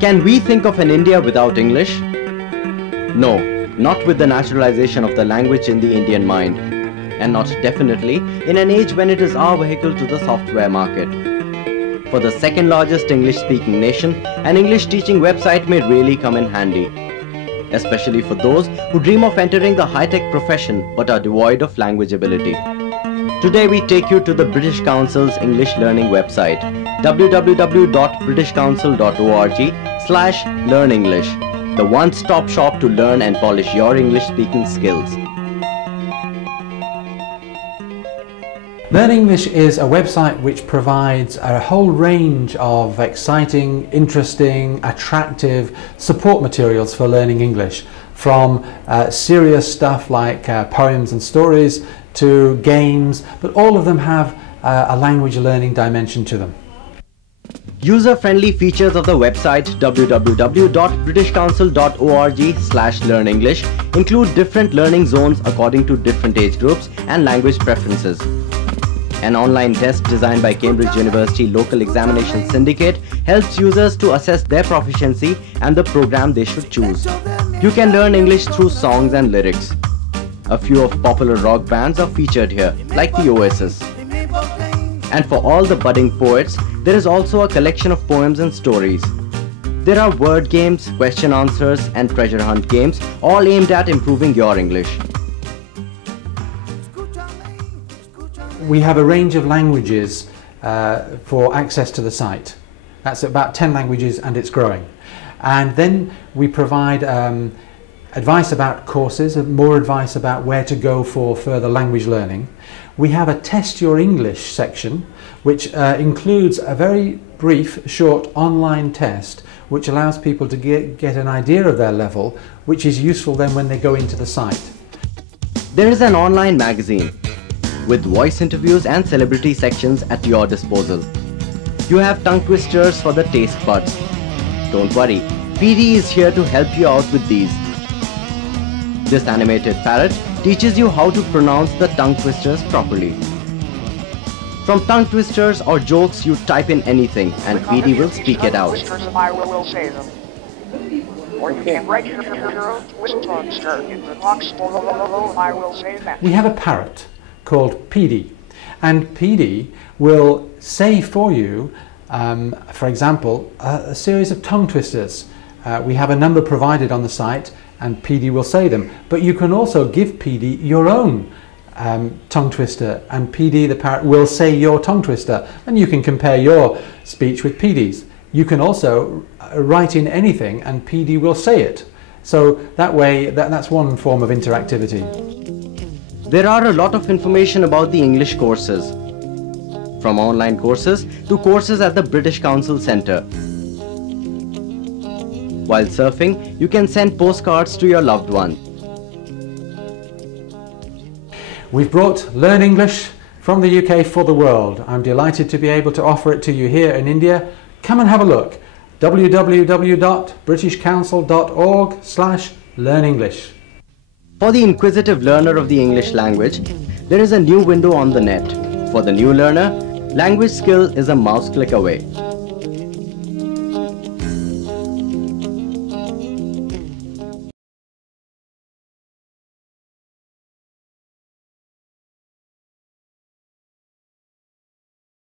Can we think of an India without English? No, not with the naturalization of the language in the Indian mind, and not definitely in an age when it is our vehicle to the software market. For the second largest English-speaking nation, an English-teaching website may really come in handy, especially for those who dream of entering the high-tech profession but are devoid of language ability. Today we take you to the British Council's English learning website, www.britishcouncil.org/learnenglish, the one-stop shop to learn and polish your English-speaking skills. Learn English is a website which provides a whole range of exciting, interesting, attractive support materials for learning English, from serious stuff like poems and stories to games, but all of them have a language learning dimension to them. User-friendly features of the website www.britishcouncil.org/learnenglish include different learning zones according to different age groups and language preferences. An online test designed by Cambridge University Local Examination Syndicate helps users to assess their proficiency and the program they should choose. You can learn English through songs and lyrics. A few of popular rock bands are featured here, like the Oasis. And for all the budding poets, there is also a collection of poems and stories. There are word games, question answers, and treasure hunt games, all aimed at improving your English. We have a range of languages for access to the site. That's about 10 languages and it's growing. And then we provide advice about courses, more advice about where to go for further language learning. We have a Test Your English section which includes a very brief, short online test which allows people to get an idea of their level, which is useful then when they go into the site. There is an online magazine with voice interviews and celebrity sections at your disposal. You have tongue twisters for the taste buds. Don't worry, PD is here to help you out with these. This animated parrot teaches you how to pronounce the tongue twisters properly. From tongue twisters or jokes, you type in anything and PD will speak it out. Or you can write your twist twister in the box below, I will say that. We have a parrot called PD, and PD will say for you, for example, a series of tongue twisters. We have a number provided on the site and PD will say them, but you can also give PD your own tongue twister and PD, the parrot, will say your tongue twister, and you can compare your speech with PD's. You can also write in anything and PD will say it. So that way, that's one form of interactivity. There are a lot of information about the English courses, from online courses to courses at the British Council Centre. While surfing, you can send postcards to your loved one. We've brought Learn English from the UK for the world. I'm delighted to be able to offer it to you here in India. Come and have a look. www.britishcouncil.org/learnenglish. For the inquisitive learner of the English language, there is a new window on the net. For the new learner, language skill is a mouse click away.